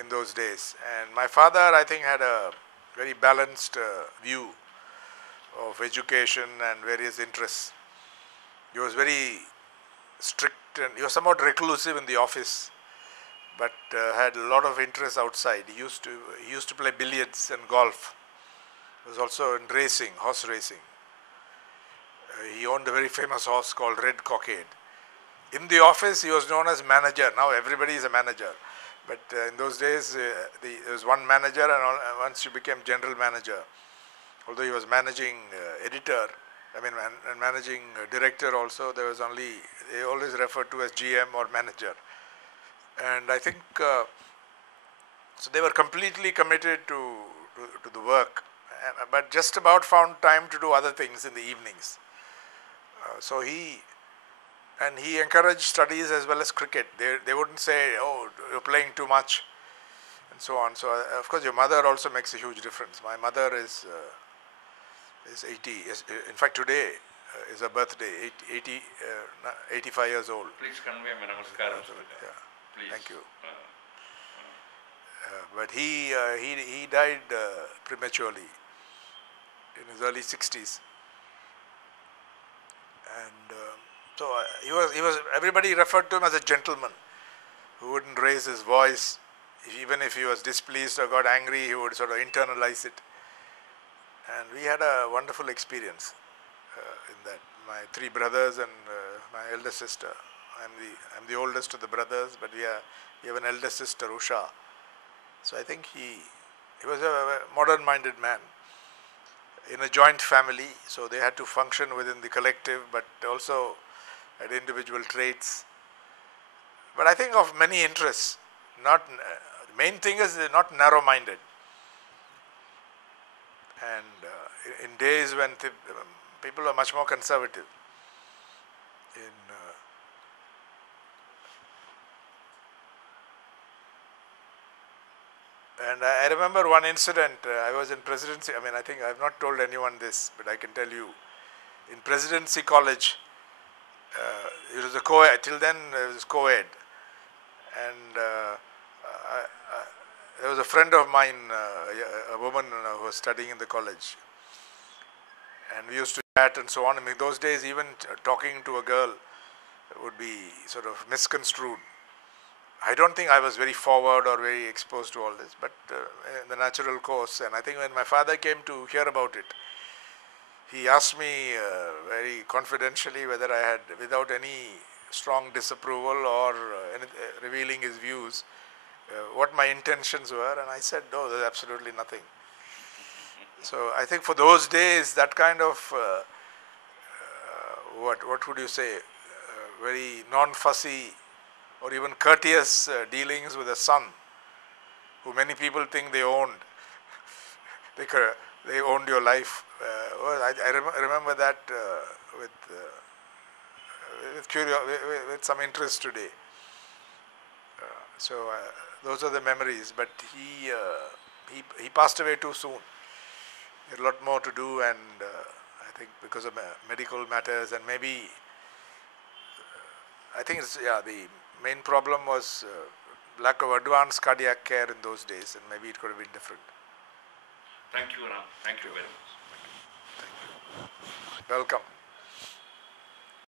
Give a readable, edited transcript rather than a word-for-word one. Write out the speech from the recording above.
in those days. And my father, I think, had a very balanced view of education and various interests. He was very strict and he was somewhat reclusive in the office, but had a lot of interest outside. He used to play billiards and golf. He was also in racing, horse racing. He owned a very famous horse called Red Cockade. In the office, he was known as manager. Now everybody is a manager. But in those days, there was one manager, and once you became general manager, although he was managing editor, and managing director also, there was only, they always referred to as GM or manager. And I think, so they were completely committed to the work, but just about found time to do other things in the evenings. So he encouraged studies as well as cricket. They wouldn't say, oh, you're playing too much, and so on. So of course your mother also makes a huge difference. My mother is 80. In fact, today is her birthday, 85 years old. Please convey my namaskaram. Yeah. Please. Thank you. But he died prematurely in his early 60s. And so he was, everybody referred to him as a gentleman who wouldn't raise his voice. Even if he was displeased or got angry, he would sort of internalize it. And we had a wonderful experience in that. My three brothers and my elder sister. I'm the oldest of the brothers, but we have an elder sister, Usha. So I think he was a modern-minded man in a joint family, so they had to function within the collective, but also had individual traits. But I think of many interests. The main thing is not narrow-minded. And in days when people are much more conservative, and I remember one incident. I was in presidency. I think I have not told anyone this, but I can tell you. In Presidency College, it was a co-ed. Till then, it was co-ed. And there was a friend of mine, a woman who was studying in the college. And we used to chat and so on. In those days, even talking to a girl would be sort of misconstrued. I don't think I was very forward or very exposed to all this, but in the natural course. And I think when my father came to hear about it, he asked me very confidentially whether I had, without any strong disapproval or revealing his views, what my intentions were. And I said, no, there's absolutely nothing. So I think for those days, that kind of, what would you say, very non-fussy or even courteous dealings with a son, who many people think they owned. They owned your life. I remember that with some interest today. So those are the memories. But he passed away too soon. He had a lot more to do, and I think because of medical matters, and maybe I think it's, the main problem was lack of advanced cardiac care in those days, and maybe it could have been different. Thank you, Ram. Thank you very much. Thank you. Welcome.